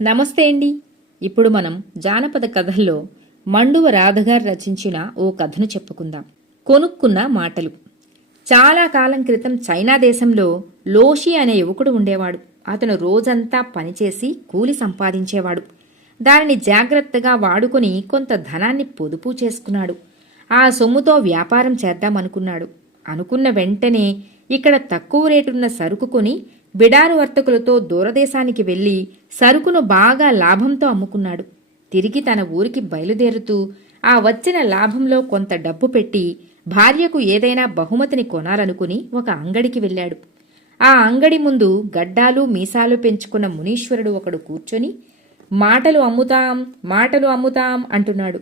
నమస్తే అండి. ఇప్పుడు మనం జానపద కథల్లో మండువ రాధగారు రచించిన ఓ కథను చెప్పుకుందాం. కొనుక్కున్న మాటలు. చాలా కాలం క్రితం చైనా దేశంలో లోషి అనే యువకుడు ఉండేవాడు. అతను రోజంతా పనిచేసి కూలి సంపాదించేవాడు. దానిని జాగ్రత్తగా వాడుకొని కొంత ధనాన్ని పొదుపు చేసుకున్నాడు. ఆ సొమ్ముతో వ్యాపారం చేద్దామనుకున్నాడు. అనుకున్న వెంటనే ఇక్కడ తక్కువ రేటున్న సరుకు కొని బిడారు వర్తకులతో దూరదేశానికి వెళ్లి సరుకును బాగా లాభంతో అమ్ముకున్నాడు. తిరిగి తన ఊరికి బయలుదేరుతూ ఆ వచ్చిన లాభంలో కొంత డబ్బు పెట్టి భార్యకు ఏదైనా బహుమతిని కొనాలనుకుని ఒక అంగడికి వెళ్ళాడు. ఆ అంగడి ముందు గడ్డాలు మీసాలు పెంచుకున్న మునీశ్వరుడు ఒకడు కూర్చొని మాటలు అమ్ముతాం మాటలు అమ్ముతాం అంటున్నాడు.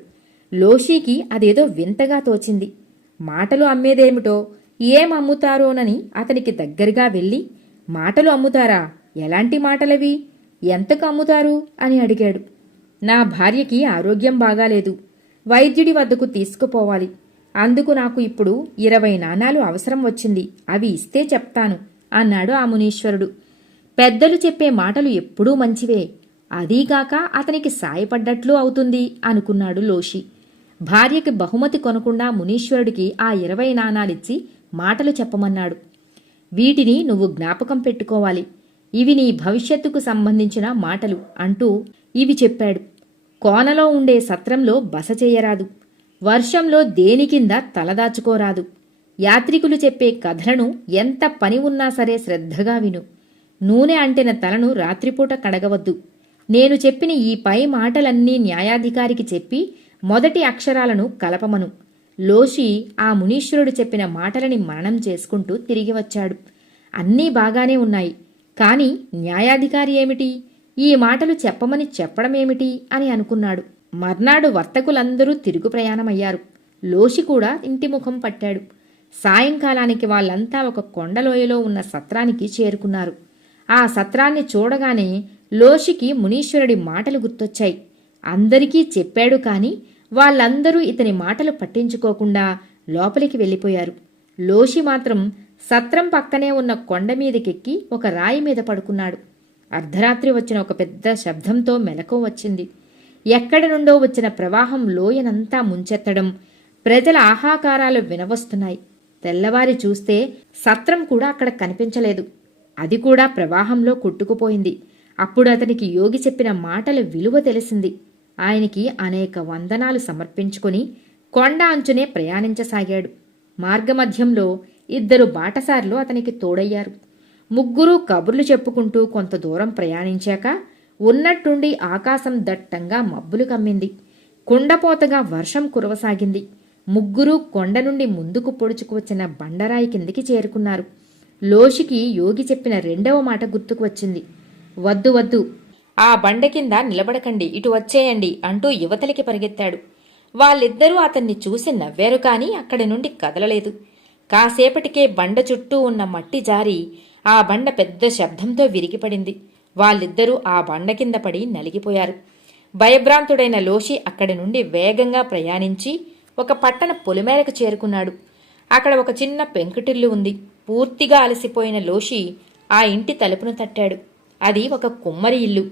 లోషీకి అదేదో వింతగా తోచింది. మాటలు అమ్మేదేమిటో ఏం అమ్ముతారోనని అతనికి దగ్గరగా వెళ్ళి, మాటలు అమ్ముతారా? ఎలాంటి మాటలవి? ఎంతకు అమ్ముతారు అని అడిగాడు. నా భార్యకి ఆరోగ్యం బాగాలేదు, వైద్యుడి వద్దకు తీసుకుపోవాలి. అందుకు నాకు ఇప్పుడు 20 నాణాలు అవసరం వచ్చింది. అవి ఇస్తే చెప్తాను అన్నాడు ఆ మునీశ్వరుడు. పెద్దలు చెప్పే మాటలు ఎప్పుడూ మంచివే, అదీగాక అతనికి సాయపడ్డట్లు అవుతుంది అనుకున్నాడు లోషి. భార్యకి బహుమతి కొనకుండా మునీశ్వరుడికి ఆ 20 నాణాలిచ్చి మాటలు చెప్పమన్నాడు. వీటిని నువ్వు జ్ఞాపకం పెట్టుకోవాలి. ఇవి నీ భవిష్యత్తుకు సంబంధించిన మాటలు అంటూ ఇవి చెప్పాడు. కోనలో ఉండే సత్రంలో బస చేయరాదు. వర్షంలో దేని కింద తలదాచుకోరాదు. యాత్రికులు చెప్పే కథలను ఎంత పని ఉన్నా సరే శ్రద్ధగా విను. నూనె అంటిన తలను రాత్రిపూట కడగవద్దు. నేను చెప్పిన ఈ పై మాటలన్నీ న్యాయాధికారికి చెప్పి మొదటి అక్షరాలను కలపమను. లోషి ఆ మునీశ్వరుడు చెప్పిన మాటలని మననం చేసుకుంటూ తిరిగి వచ్చాడు. అన్నీ బాగానే ఉన్నాయి, కాని న్యాయాధికారి ఏమిటి, ఈ మాటలు చెప్పమని చెప్పడమేమిటి అని అనుకున్నాడు. మర్నాడు వర్తకులందరూ తిరుగు ప్రయాణమయ్యారు. లోషి కూడా ఇంటి ముఖం పట్టాడు. సాయంకాలానికి వాళ్ళంతా ఒక కొండలోయలో ఉన్న సత్రానికి చేరుకున్నారు. ఆ సత్రాన్ని చూడగానే లోషికి మునీశ్వరుడి మాటలు గుర్తొచ్చాయి. అందరికీ చెప్పాడు, కాని వాళ్ళందరూ ఇతని మాటలు పట్టించుకోకుండా లోపలికి వెళ్ళిపోయారు. లోషి మాత్రం సత్రం పక్కనే ఉన్న కొండ మీదకెక్కి ఒక రాయి మీద పడుకున్నాడు. అర్ధరాత్రి వచ్చిన ఒక పెద్ద శబ్దంతో మెలకువ వచ్చింది. ఎక్కడి నుండో వచ్చిన ప్రవాహం లోయనంతా ముంచెత్తడం, ప్రజల ఆహాకారాలు వినవస్తున్నాయి. తెల్లవారి చూస్తే సత్రం కూడా అక్కడ కనిపించలేదు. అది కూడా ప్రవాహంలో కొట్టుకుపోయింది. అప్పుడు అతనికి యోగి చెప్పిన మాటల విలువ తెలిసింది. ఆయనకి అనేక వందనాలు సమర్పించుకుని కొండ అంచునే ప్రయాణించసాగాడు. మార్గమధ్యంలో 2 బాటసార్లు అతనికి తోడయ్యారు. ముగ్గురూ కబుర్లు చెప్పుకుంటూ కొంత దూరం ప్రయాణించాక ఉన్నట్టుండి ఆకాశం దట్టంగా మబ్బులు కమ్మింది. కుండపోతగా వర్షం కురవసాగింది. ముగ్గురూ కొండ నుండి ముందుకు పొడుచుకు వచ్చిన బండరాయి కిందికి చేరుకున్నారు. లోషికి యోగి చెప్పిన 2వ మాట గుర్తుకు వచ్చింది. వద్దు వద్దు, ఆ బండ కింద నిలబడకండి, ఇటు వచ్చేయండి అంటూ యువతలికి పరిగెత్తాడు. వాళ్ళిద్దరూ అతన్ని చూసి నవ్వారు, కాని అక్కడి నుండి కదలలేదు. కాసేపటికే బండ చుట్టూ ఉన్న మట్టి జారి ఆ బండ పెద్ద శబ్దంతో విరిగిపడింది. వాళ్ళిద్దరూ ఆ బండ కింద పడి నలిగిపోయారు. భయభ్రాంతుడైన లోషి అక్కడి నుండి వేగంగా ప్రయాణించి ఒక పట్టణ పొలిమేరకు చేరుకున్నాడు. అక్కడ ఒక చిన్న పెంకుటిల్లు ఉంది. పూర్తిగా అలసిపోయిన లోషి ఆ ఇంటి తలుపును తట్టాడు. అది ఒక కుమ్మరి ఇల్లు.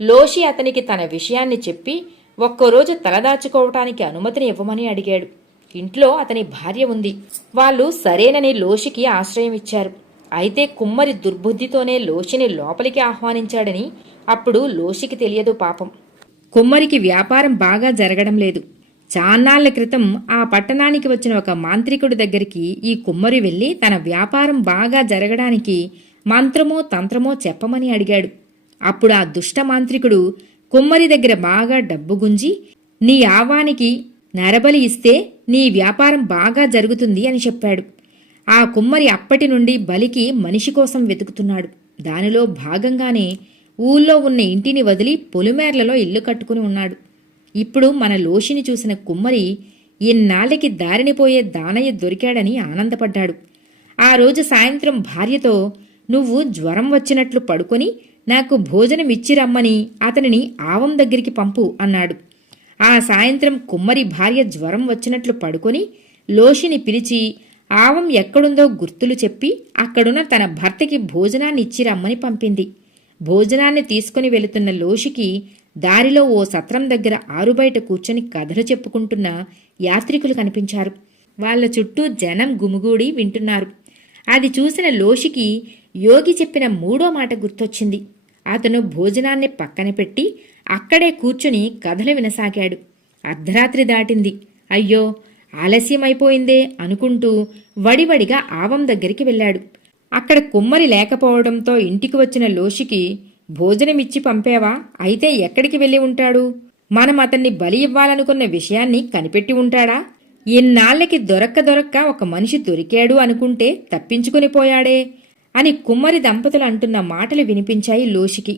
లోషి అతనికి తన విషయాన్ని చెప్పి ఒక్కరోజు తలదాచుకోవటానికి అనుమతిని ఇవ్వమని అడిగాడు. ఇంట్లో అతని భార్య ఉంది. వాళ్ళు సరేనని లోషికి ఆశ్రయం ఇచ్చారు. అయితే కుమ్మరి దుర్బుద్ధితోనే లోషిని లోపలికి ఆహ్వానించాడని అప్పుడు లోషికి తెలియదు పాపం. కుమ్మరికి వ్యాపారం బాగా జరగడం లేదు. చాన్నాళ్ల క్రితం ఆ పట్టణానికి వచ్చిన ఒక మాంత్రికుడి దగ్గరికి ఈ కుమ్మరి వెళ్లి తన వ్యాపారం బాగా జరగడానికి మంత్రమో తంత్రమో చెప్పమని అడిగాడు. అప్పుడు ఆ దుష్ట మాంత్రికుడు కుమ్మరి దగ్గర బాగా డబ్బు గుంజి, నీ ఆవానికి నరబలి ఇస్తే నీ వ్యాపారం బాగా జరుగుతుంది అని చెప్పాడు. ఆ కుమ్మరి అప్పటి నుండి బలికి మనిషి కోసం వెతుకుతున్నాడు. దానిలో భాగంగానే ఊళ్ళో ఉన్న ఇంటిని వదిలి పొలిమేర్లలో ఇల్లు కట్టుకుని ఉన్నాడు. ఇప్పుడు మన లోషిని చూసిన కుమ్మరి ఇన్నాళ్ళకి దారినిపోయే దానయ్య దొరికాడని ఆనందపడ్డాడు. ఆ రోజు సాయంత్రం భార్యతో, నువ్వు జ్వరం వచ్చినట్లు పడుకొని నాకు భోజనమిచ్చి రమ్మని అతనిని ఆవం దగ్గరికి పంపు అన్నాడు. ఆ సాయంత్రం కుమ్మరి భార్య జ్వరం వచ్చినట్లు పడుకొని లోషిని పిలిచి ఆవం ఎక్కడుందో గుర్తులు చెప్పి అక్కడున్న తన భర్తకి భోజనాన్ని ఇచ్చి రమ్మని పంపింది. భోజనాన్ని తీసుకుని వెళుతున్న లోషికి దారిలో ఓ సత్రం దగ్గర ఆరుబయట కూర్చొని కథలు చెప్పుకుంటున్న యాత్రికులు కనిపించారు. వాళ్ల చుట్టూ జనం గుమిగూడి వింటున్నారు. అది చూసిన లోషికి యోగి చెప్పిన మూడో మాట గుర్తొచ్చింది. అతను భోజనాన్ని పక్కన పెట్టి అక్కడే కూర్చుని కథలు వినసాగాడు. అర్ధరాత్రి దాటింది. అయ్యో, ఆలస్యమైపోయిందే అనుకుంటూ వడివడిగా ఆవం దగ్గరికి వెళ్ళాడు. అక్కడ కుమ్మరి లేకపోవడంతో ఇంటికి వచ్చిన లోషికి, భోజనమిచ్చి పంపేవా? అయితే ఎక్కడికి వెళ్ళి ఉంటాడు? మనం అతన్ని బలి ఇవ్వాలనుకున్న విషయాన్ని కనిపెట్టి ఉంటాడా? ఇన్నాళ్లకి దొరక్క ఒక మనిషి దొరికాడు అనుకుంటే తప్పించుకుని పోయాడే అని కుమ్మరి దంపతులు అంటున్న మాటలు వినిపించాయి లోషికి.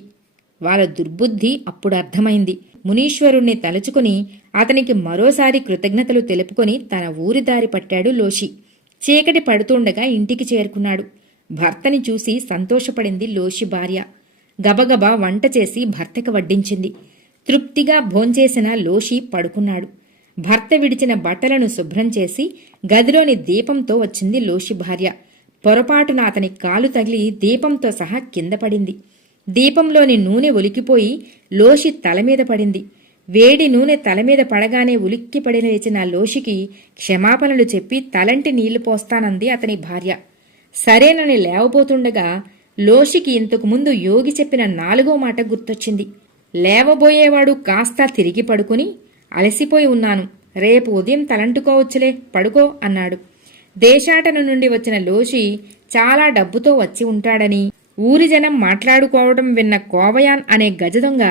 వాళ్ళ దుర్బుద్ధి అప్పుడు అర్థమైంది. మునీశ్వరుణ్ణి తలుచుకుని అతనికి మరోసారి కృతజ్ఞతలు తెలుపుకొని తన ఊరి దారి పట్టాడు లోషి. చీకటి పడుతుండగా ఇంటికి చేరుకున్నాడు. భర్తని చూసి సంతోషపడింది లోషి భార్య. గబగబా వంట చేసి భర్తకి వడ్డించింది. తృప్తిగా భోంచేసిన లోషి పడుకున్నాడు. భర్త విడిచిన బట్టలను శుభ్రం చేసి గదిలోని దీపంతో వచ్చింది లోషి భార్య. పొరపాటున అతని కాలు తగిలి దీపంతో సహా కింద పడింది. దీపంలోని నూనె ఒలికిపోయి లోషి తలమీద పడింది. వేడి నూనె తలమీద పడగానే ఉలిక్కిపడి లేచిన లోషికి క్షమాపణలు చెప్పి తలంటి నీళ్లు పోస్తానంది అతని భార్య. సరేనని లేవబోతుండగా లోషికి ఇంతకు ముందు యోగి చెప్పిన 4వ మాట గుర్తొచ్చింది. లేవబోయేవాడు కాస్త తిరిగి పడుకుని, అలసిపోయి ఉన్నాను, రేపు ఉదయం తలంటుకోవచ్చులే, పడుకో అన్నాడు. దేశాటన నుండి వచ్చిన లోషి చాలా డబ్బుతో వచ్చి ఉంటాడని ఊరి జనం మాట్లాడుకోవడం విన్న కోవయాన్ అనే గజదొంగ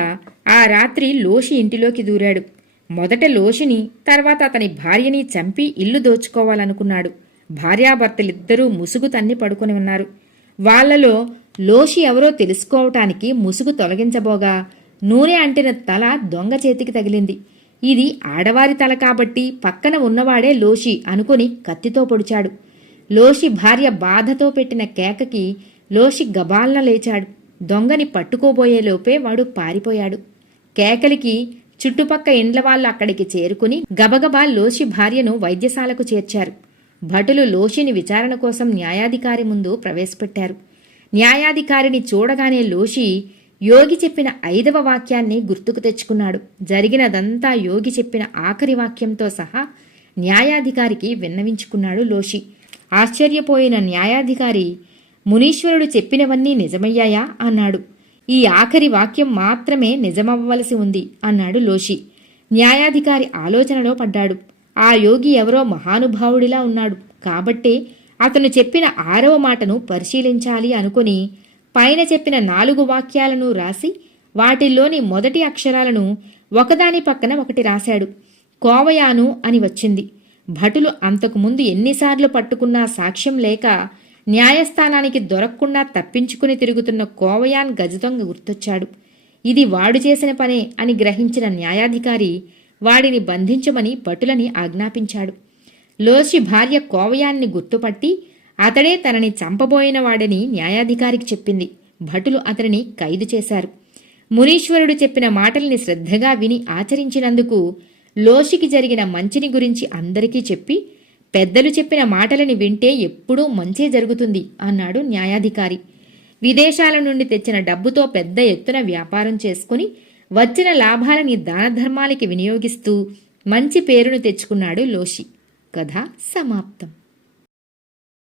ఆ రాత్రి లోషి ఇంటిలోకి దూరాడు. మొదట లోషిని, తర్వాత అతని భార్యని చంపి ఇల్లు దోచుకోవాలనుకున్నాడు. భార్యాభర్తలిద్దరూ ముసుగు తన్ని పడుకుని ఉన్నారు. వాళ్లలో లోషి ఎవరో తెలుసుకోవటానికి ముసుగు తొలగించబోగా నూనె అంటిన తల దొంగ చేతికి తగిలింది. ఇది ఆడవారి తల కాబట్టి పక్కన ఉన్నవాడే లోషి అనుకుని కత్తితో పొడిచాడు. లోషి భార్య బాధతో పెట్టిన కేకకి లోషి గబాల్న లేచాడు. దొంగని పట్టుకోబోయేలోపే వాడు పారిపోయాడు. కేకలికి చుట్టుపక్క ఇండ్లవాళ్లు అక్కడికి చేరుకుని గబగబా లోషి భార్యను వైద్యశాలకు చేర్చారు. భటులు లోషిని విచారణ కోసం న్యాయాధికారి ముందు ప్రవేశపెట్టారు. న్యాయాధికారిని చూడగానే లోషి యోగి చెప్పిన 5వ వాక్యాన్ని గుర్తుకు తెచ్చుకున్నాడు. జరిగినదంతా యోగి చెప్పిన ఆఖరి వాక్యంతో సహా న్యాయాధికారికి విన్నవించుకున్నాడు లోషి. ఆశ్చర్యపోయిన న్యాయాధికారి, మునీశ్వరుడు చెప్పినవన్నీ నిజమయ్యాయా అన్నాడు. ఈ ఆఖరి వాక్యం మాత్రమే నిజమవ్వవలసి ఉంది అన్నాడు లోషి. న్యాయాధికారి ఆలోచనలో పడ్డాడు. ఆ యోగి ఎవరో మహానుభావుడిలా ఉన్నాడు కాబట్టే అతను చెప్పిన 6వ మాటను పరిశీలించాలి అనుకుని పైన చెప్పిన 4 వాక్యాలను రాసి వాటిల్లోని మొదటి అక్షరాలను ఒకదాని పక్కన ఒకటి రాశాడు. కోవయాను అని వచ్చింది. భటులు అంతకుముందు ఎన్నిసార్లు పట్టుకున్నా సాక్ష్యం లేక న్యాయస్థానానికి దొరకకుండా తప్పించుకుని తిరుగుతున్న కోవయాన్ గజదొంగ గుర్తొచ్చాడు. ఇది వాడు చేసిన పనే అని గ్రహించిన న్యాయాధికారి వాడిని బంధించమని భటులని ఆజ్ఞాపించాడు. లోషి భార్య కోవయాన్ని గుర్తుపట్టి అతడే తనని చంపబోయినవాడని న్యాయాధికారికి చెప్పింది. భటులు అతనిని ఖైదు చేశారు. మునీశ్వరుడు చెప్పిన మాటల్ని శ్రద్ధగా విని ఆచరించినందుకు లోషికి జరిగిన మంచిని గురించి అందరికీ చెప్పి, పెద్దలు చెప్పిన మాటలని వింటే ఎప్పుడూ మంచే జరుగుతుంది అన్నాడు న్యాయాధికారి. విదేశాల నుండి తెచ్చిన డబ్బుతో పెద్ద ఎత్తున వ్యాపారం చేసుకుని వచ్చిన లాభాలని దానధర్మాలకి వినియోగిస్తూ మంచి పేరును తెచ్చుకున్నాడు లోషి. కథ సమాప్తం.